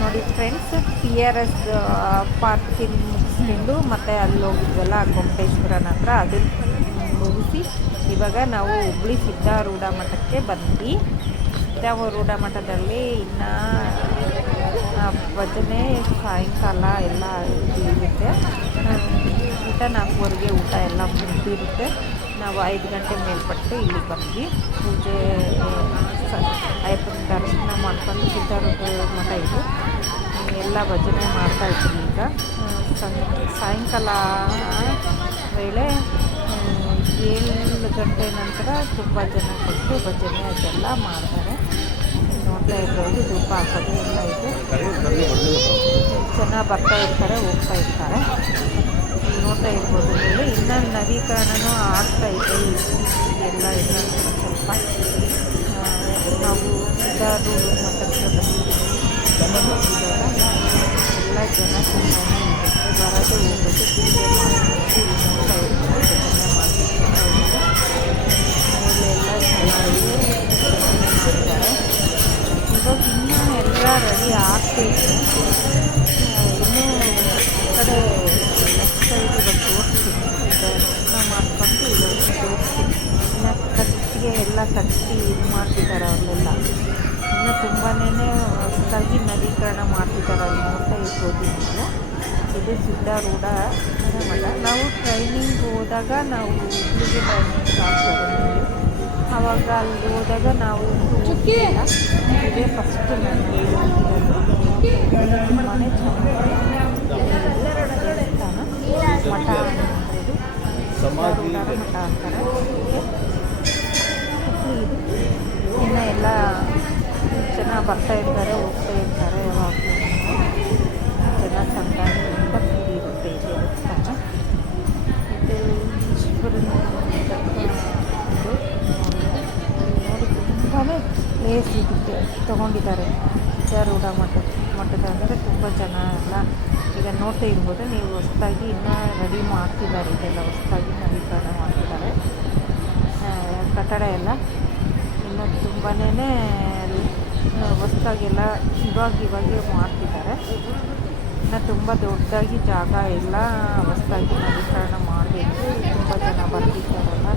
ನೋಡಿ friends P R S parking ಮುಗಿಸ್ಕೊಂಡು ಮತ್ತೆ ಅಲ್ಲಿ ಹೋಗಿದ್ವಲ್ಲ ಗೊಮ್ಮಟೇಶ್ವರನ ಹತ್ರ ಅದನ್ನ ಮುಗಿಸಿ, ಇವಾಗ ನಾವು ಹುಬ್ಳಿ ಸಿದ್ಧಾರೂಢ ಮಠಕ್ಕೆ ಬಂದ್ವಿ. ಸಿದ್ಧಾರೂಢ ಮಠದಲ್ಲಿ ಇನ್ನು ಭಜನೆ, ಸಾಯಂಕಾಲ ಎಲ್ಲ ಇದು ಇರುತ್ತೆ ಊಟ ನಾಲ್ಕುವರೆಗೆ ಊಟ ಎಲ್ಲ ಮುಗಿದಿರುತ್ತೆ. ನಾವು ಐದು ಗಂಟೆ ಮೇಲ್ಪಟ್ಟು ಇಲ್ಲಿ ಬಂದ್ವಿ. ಪೂಜೆ ಅಯ್ಯಪ್ಪನ ದರ್ಶನ ಮಾಡ್ಕೊಂಡು ಸಿದ್ಧಾರೂಢ ಮಠ ಇದು. ಎಲ್ಲ ಭಜನೆ ಮಾಡ್ತಾ ಇದ್ದೀವಿ ಈಗ. ಸಾಯಂಕಾಲ ವೇಳೆ ಏಳು ಗಂಟೆ ನಂತರ ತುಂಬ ಜನ ಕೊಟ್ಟು ಭಜನೆ ಅದೆಲ್ಲ ಮಾಡ್ತಾರೆ. ಇರ್ಬೋದು ಧೂಪ ಹಾಕೋದು ಎಲ್ಲ ಇದೆ. ಜನ ಬರ್ತಾ ಇರ್ತಾರೆ, ಹೋಗ್ತಾ ಇರ್ತಾರೆ. ನೋಡ್ತಾ ಇರ್ಬೋದು ನೀವು ಇನ್ನೊಂದು ನವೀಕರಣನೂ ಆಗ್ತಾ ಇದೆ ಎಲ್ಲ ಇಲ್ಲ ಸ್ವಲ್ಪ. ನಾವು ಸಿದ್ಧಾರೂಢ ಮಠಕ್ಕೆ ಬಂದಿದ್ದೀವಿ. ಎಲ್ಲ ಜನ ಬರೋದು ಹೋಗೋದು. ಮಾಡೋದು ಹೊಸದಾಗಿ ನವೀಕರಣ ಮಾಡ್ತಿದ್ದಾರೆ ಅಲ್ಲಿ ನೋಡ್ತಾ ಇರ್ಬೋದು ನೀವು ಇದು ಸಿದ್ಧಾರೂಢ ಮಠ ನಾವು ಟ್ರೈನಿಂಗ್ ಹೋದಾಗ ನಾವು ಇಲ್ಲಿಗೆ ಟ್ರೈನಿಂಗ್ ತಗೊಂಡಿದ್ವಿ ಆವಾಗ ಅಲ್ಲಿ ಹೋದಾಗ ನಾವು ಇದೇ ಫಸ್ಟ್ ನನಗೆ ಮನೆ ಚೆನ್ನಾಗಿದೆ. ಮಠ ಅನ್ನೋದು ಮಠ ಅಂತಾರೆ. ಇನ್ನು ಎಲ್ಲ ಜನ ಬರ್ತಾ ಇರ್ತಾರೆ ಹೋಗ್ತಾ ತುಂಬಾ ಪ್ಲೇಸ್ ಇದಕ್ಕೆ ತೊಗೊಂಡಿದ್ದಾರೆ. ಸಿದ್ಧಾರೂಢ ಮಠ ಮಠದ ಅಂದರೆ ತುಂಬ ಜನ ಎಲ್ಲ ಈಗ ನೋಡ್ತಾ ಇರ್ಬೋದು. ನೀವು ಹೊಸದಾಗಿ ಇನ್ನೂ ರೆಡಿ ಮಾಡ್ತಿದ್ದಾರೆ. ಇದೆಲ್ಲ ಹೊಸದಾಗಿ ನವೀಕರಣ ಮಾಡ್ತಿದ್ದಾರೆ. ಕಟ್ಟಡ ಎಲ್ಲ ಇನ್ನು ತುಂಬಾ ಹೊಸದಾಗೆಲ್ಲ ಇವಾಗ ಇವಾಗೆ ಮಾಡ್ತಿದ್ದಾರೆ. ಇನ್ನು ತುಂಬ ದೊಡ್ಡದಾಗಿ ಜಾಗ ಎಲ್ಲ ಹೊಸದಾಗಿ ನವೀಕರಣ ಮಾಡಬೇಕು. ತುಂಬ ಜನ ಬರ್ತಿದ್ದಾರಲ್ಲ.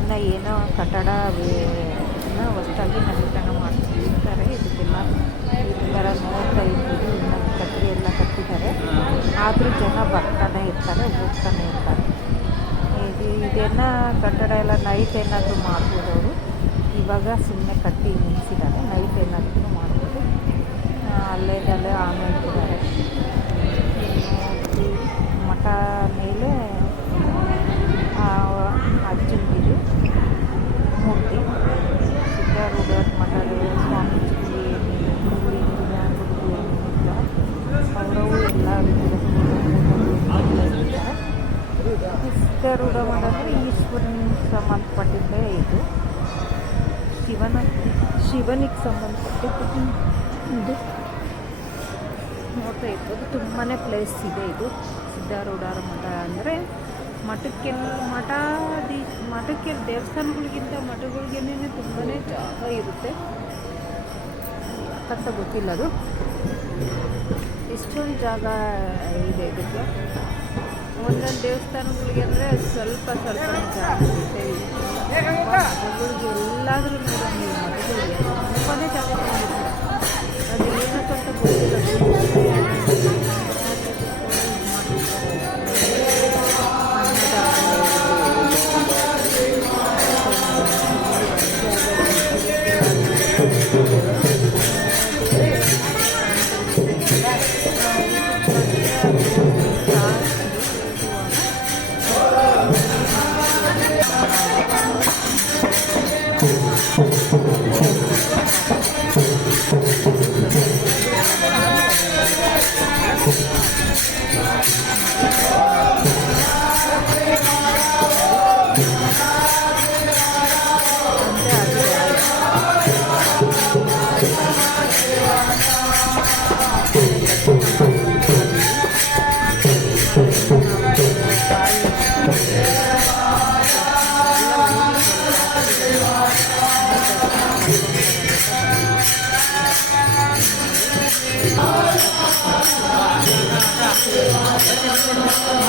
ಇನ್ನು ಏನೋ ಕಟ್ಟಡ ಹೊಸದಾಗಿ ನವೀಕರಣ ಮಾಡ್ತಿರ್ತಾರೆ. ಇದಕ್ಕೆಲ್ಲ ಈ ಥರ ನೋಡ್ತಾ ಇರ್ತೀವಿ ಇನ್ನು ಕಟ್ಟಿ ಎಲ್ಲ ಕಟ್ಟಿದ್ದಾರೆ. ಆದರೂ ಜನ ಬರ್ತಾನೆ ಇರ್ತಾರೆ, ಹೋಗ್ತಾನೆ ಇರ್ತಾರೆ. ಇದು ಇದನ್ನು ಕಟ್ಟಡ ಎಲ್ಲ ನೈಟ್ ಏನಾದರೂ ಮಾಡ್ಬೋದು ಅವರು. ಇವಾಗ ಸುಮ್ಮನೆ ಕಟ್ಟಿ ನಿಲ್ಲಿಸಿದ್ದಾರೆ ನೈಟ್ ಏನಾದರೂ ಮಾಡ್ಬೋದು. ಅಲ್ಲೇ ಆನ್ ಇಟ್ಟಿದ್ದಾರೆ. ಮಠ ಮೇಲೆ ಅಜ್ಜಂದಿದು ಮೂರ್ತಿ. ಗುರುಗಳು ಏನಿಲ್ಲ ಗುರುಗಳು ಏನಿಲ್ಲ ಅವರವು ಎಲ್ಲ ವಿಗ್ರಹಗಳು ಸಿದ್ಧಾರೂಢ ಮಠ ಅಂದರೆ ಈಶ್ವರನಿಗೆ ಸಂಬಂಧಪಟ್ಟಿದ್ದೇ ಇದು. ಶಿವನ ಶಿವನಿಗೆ ಸಂಬಂಧಪಟ್ಟಿದ್ದು ಇದು ನೋಡ್ತಾ ಇರ್ಬೋದು ತುಂಬಾ ಪ್ಲೇಸ್ ಇದೆ ಇದು ಸಿದ್ಧಾರೂಢರ ಮಠ ಅಂದರೆ ಮಠಕ್ಕೆ ಮಠಾದಿ ಮಠಕ್ಕೆ ದೇವಸ್ಥಾನಗಳಿಗಿಂತ ಮಠಗಳಿಗೇನೆ ತುಂಬಾ ಜಾಗ ಇರುತ್ತೆ. ಅಂತ ಗೊತ್ತಿಲ್ಲ ಅದು. ಇಷ್ಟೊಂದು ಜಾಗ ಇದೆ ಇದಕ್ಕೆ. ಒಂದೊಂದು ದೇವಸ್ಥಾನಗಳಿಗೆ ಅಂದರೆ ಸ್ವಲ್ಪ ಸ್ವಲ್ಪ ಜಾಗ ಇರುತ್ತೆ. ಮಠಗಳಿಗೆ ಎಲ್ಲಾದರೂ ತುಂಬಾ ಜಾಗ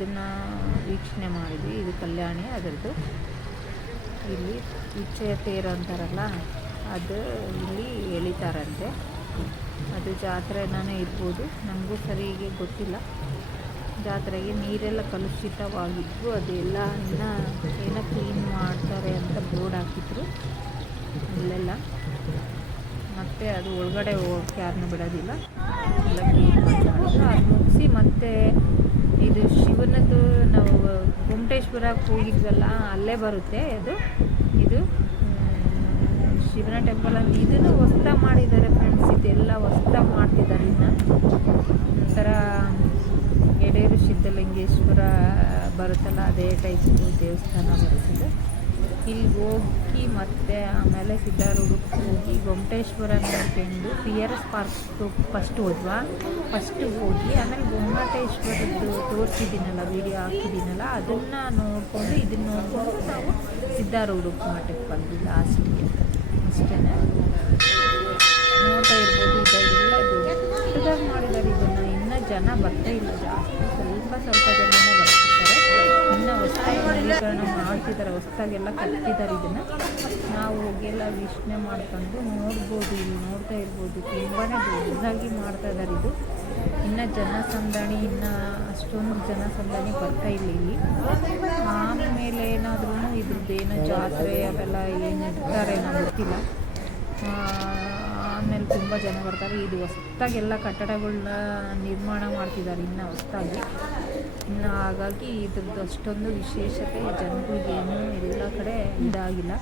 ಅದನ್ನು ವೀಕ್ಷಣೆ ಮಾಡಿದ್ವಿ. ಇದು ಕಲ್ಯಾಣಿ, ಅದರದ್ದು. ಇಲ್ಲಿ ಇಚ್ಛೆಯ ತೇರು ಅಂತಾರಲ್ಲ, ಅದು ಇಲ್ಲಿ ಎಳಿತಾರಂತೆ. ಅದು ಜಾತ್ರೆನೇ ಇರ್ಬೋದು. ನನಗೂ ಸರಿಗೆ ಗೊತ್ತಿಲ್ಲ. ಜಾತ್ರೆಗೆ ನೀರೆಲ್ಲ ಕಲುಷಿತವಾಗಿದ್ದು, ಅದೆಲ್ಲ ಇನ್ನು ಏನೋ ಕ್ಲೀನ್ ಮಾಡ್ತಾರೆ ಅಂತ ಬೋರ್ಡ್ ಹಾಕಿದ್ರು. ಇಲ್ಲೆಲ್ಲ ಮತ್ತು ಅದು ಒಳಗಡೆ ಹೋಗೋಕ್ಕೆ ಯಾರನ್ನೂ ಬಿಡೋದಿಲ್ಲ. ಎಲ್ಲ ಕ್ಲೀನ್ ಅದು ಮುಗಿಸಿ ಮತ್ತೆ ಇದು ಶಿವನದ್ದು ನಾವು ಗುಮಟೇಶ್ವರಕ್ಕೆ ಹೋಗಿದ್ವಲ್ಲ, ಅಲ್ಲೇ ಬರುತ್ತೆ ಅದು ಇದು ಶಿವನ ಟೆಂಪಲ್ ಅಂತ ಇದನ್ನು ಹೊಸ್ತ ಮಾಡಿದ್ದಾರೆ ಫ್ರೆಂಡ್ಸ್ ಇದೆಲ್ಲ ಹೊಸ್ತ ಮಾಡ್ತಿದ್ದಾರೆ ಇನ್ನು. ಒಂಥರ ಎಡೇರು ಸಿದ್ಧಲಿಂಗೇಶ್ವರ ಬರುತ್ತಲ್ಲ, ಅದೇ ಟೈಪ್ ದೇವಸ್ಥಾನ ಬರುತ್ತದೆ. ಇಲ್ಲಿ ಹೋಗಿ ಮತ್ತೆ ಆಮೇಲೆ ಸಿದ್ಧಾರೂಢಕ್ಕೆ ಹೋಗಿ ಗೊಮ್ಮಟೇಶ್ವರ ನೋಡ್ಕೊಂಡು P R S park first ಹೋದ್ವಾ? First ಹೋಗಿ ಆಮೇಲೆ ಗೊಮ್ಮಟೇಶ್ವರದ್ದು ತೋರಿಸಿದ್ದೀನಲ್ಲ ವೀಡಿಯೋ ಹಾಕಿದ್ದೀನಲ್ಲ, ಅದನ್ನು ನೋಡಿಕೊಂಡು ಇದನ್ನು ನೋಡಿಕೊಂಡು ನಾವು ಸಿದ್ಧಾರೂಢಕ್ಕೆ ಮಠಕ್ಕೆ ಬಂದ್ವಿ ಲಾಸ್ಟಿಗೆ ಅಷ್ಟೇ ನೋಡ್ತಾ ಇರ್ಬೋದು ಇದೆಲ್ಲ ದೊಡ್ಡದಾಗಿ ಮಾಡಿದ್ದಾರೆ ಇದನ್ನು. ಇನ್ನೂ ಜನ ಬರ್ತಾ ಇಲ್ಲ ಜಾಸ್ತಿ. ಸ್ವಲ್ಪ ಸ್ವಲ್ಪ ಜನನೇ ಬರ್ತಿದ್ದಾರೆ ಹೊಸ್ದಾಗಿ ನವೀಕರಣ ಮಾಡ್ತಿದ್ದಾರೆ ಎಲ್ಲ ಕಟ್ಟಿದ್ದಾರೆ ಇದನ್ನು. ನಾವು ಎಲ್ಲ ವೀಕ್ಷಣೆ ಮಾಡ್ಕೊಂಡು ನೋಡ್ಬೋದು, ಇಲ್ಲಿ ನೋಡ್ತಾ ಇರ್ಬೋದು. ತುಂಬಾ ದೊಡ್ಡದಾಗಿ ಮಾಡ್ತಾ ಇದ್ದಾರೆ ಇದು. ಇನ್ನು ಜನಸಂದಣಿ, ಇನ್ನು ಅಷ್ಟೊಂದು ಜನಸಂದಣಿ ಬರ್ತಾ ಇಲ್ಲ ಇಲ್ಲಿ. ಆಮೇಲೆ ಏನಾದ್ರೂ ಇದ್ರದ್ದು ಏನೋ ಜಾತ್ರೆ, ಅವೆಲ್ಲ ಏನು ಇರ್ತಾರೆ ಗೊತ್ತಿಲ್ಲ. ಆಮೇಲೆ ತುಂಬ ಜನ ಬರ್ತಾರೆ. ಇದು ಹೊಸ್ದಾಗೆಲ್ಲ ಕಟ್ಟಡಗಳನ್ನ ನಿರ್ಮಾಣ ಮಾಡ್ತಿದ್ದಾರೆ ಇನ್ನು ಹೊಸ್ತಾಗಿ ಇನ್ನು ಹಾಗಾಗಿ ಇದ್ರದ್ದು ಅಷ್ಟೊಂದು ವಿಶೇಷತೆ ಜನಗಳಿಗೇನು ಎಲ್ಲ ಕಡೆ ಇದಾಗಿಲ್ಲ.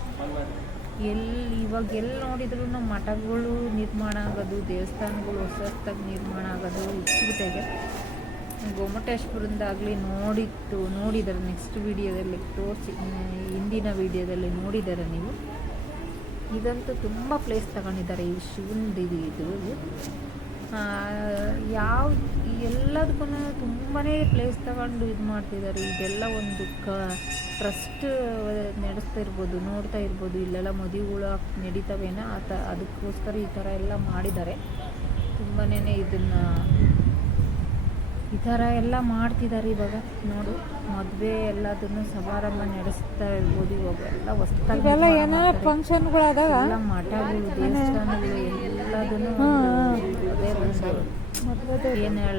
ಎಲ್ಲಿ ಇವಾಗ ಎಲ್ಲಿ ನೋಡಿದ್ರು ಮಠಗಳು ನಿರ್ಮಾಣ ಆಗೋದು, ದೇವಸ್ಥಾನಗಳು ಹೊಸ ಹೊಸ್ದಾಗಿ ನಿರ್ಮಾಣ ಆಗೋದು ಇಟ್ಬಿಟ್ಟಿದೆ ಗೊಮ್ಮಟೇಶ್ವರದಾಗಲಿ ನೋಡಿತ್ತು ನೋಡಿದ್ದಾರೆ ನೆಕ್ಸ್ಟ್ ವಿಡಿಯೋದಲ್ಲಿ ತೋರಿಸಿ ಹಿಂದಿನ ವಿಡಿಯೋದಲ್ಲಿ ನೋಡಿದ್ದಾರೆ ನೀವು. ಇದಂತೂ ತುಂಬ ಪ್ಲೇಸ್ ತಗೊಂಡಿದ್ದಾರೆ ಈ ಶಿವಂದು ಇದು. ಇದು ಯಾವ ಎಲ್ಲದಕ್ಕೂ ತುಂಬಾ ಪ್ಲೇಸ್ ತಗೊಂಡು ಇದು ಮಾಡ್ತಿದ್ದಾರೆ. ಇದೆಲ್ಲ ಒಂದು ಕ ಟ್ರಸ್ಟ್ ನಡೆಸ್ತಾ ಇರ್ಬೋದು, ನೋಡ್ತಾ ಇರ್ಬೋದು. ಇಲ್ಲೆಲ್ಲ ಮದುವೆಗಳು ನಡೀತವೇನೋ ಆ ತ ಅದಕ್ಕೋಸ್ಕರ ಈ ಥರ ಎಲ್ಲ ಮಾಡಿದ್ದಾರೆ. ತುಂಬಾ ಇದನ್ನು ಈ ಥರ ಎಲ್ಲ ಮಾಡ್ತಿದ್ದಾರೆ ಇವಾಗ. ನೋಡು ಮದುವೆ ಎಲ್ಲದನ್ನು ಸಮಾರಂಭ ನಡೆಸ್ತಾ ಇರ್ಬೋದು. ಇವಾಗ ಎಲ್ಲ ಇವೆಲ್ಲ ನಿರ್ಮಾಣ ಏನಾರ. ಫಂಕ್ಷನ್ಗಳಾದಾಗ ಎಲ್ಲ ಮಠಗಳು ದೇವಸ್ಥಾನಗಳು ಎಲ್ಲದನ್ನು ಅದೇ ಒಂದು ಏನು ಹೇಳ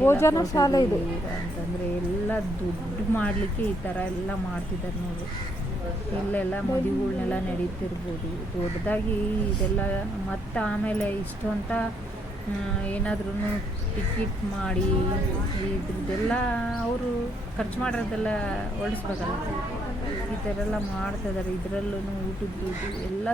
ಭೋಜನ ಶಾಲೆ ಇದು. ಅಂತಂದರೆ ಎಲ್ಲ ದುಡ್ಡು ಮಾಡಲಿಕ್ಕೆ ಈ ಥರ ಎಲ್ಲ ಮಾಡ್ತಿದ್ದಾರೆ ನೋಡಿ. ಇಲ್ಲೆಲ್ಲ ಮದುವೆಗಳ್ನೆಲ್ಲ ನಡೀತಿರ್ಬೋದು. ದೊಡ್ಡದಾಗಿ ಇದೆಲ್ಲ ಮತ್ತು ಆಮೇಲೆ ಇಷ್ಟು ಅಂತ ಏನಾದ್ರೂ ಟಿಕೆಟ್ ಮಾಡಿ, ಇದ್ರದ್ದೆಲ್ಲ ಅವರು ಖರ್ಚು ಮಾಡಿರೋದೆಲ್ಲ ಹೊಡಿಸ್ಬೇಕಲ್ಲ ಈ ಥರ ಎಲ್ಲ ಮಾಡ್ತಾ ಇದ್ದಾರೆ ಇದರಲ್ಲೂ ಊಟದ್ದು ಎಲ್ಲ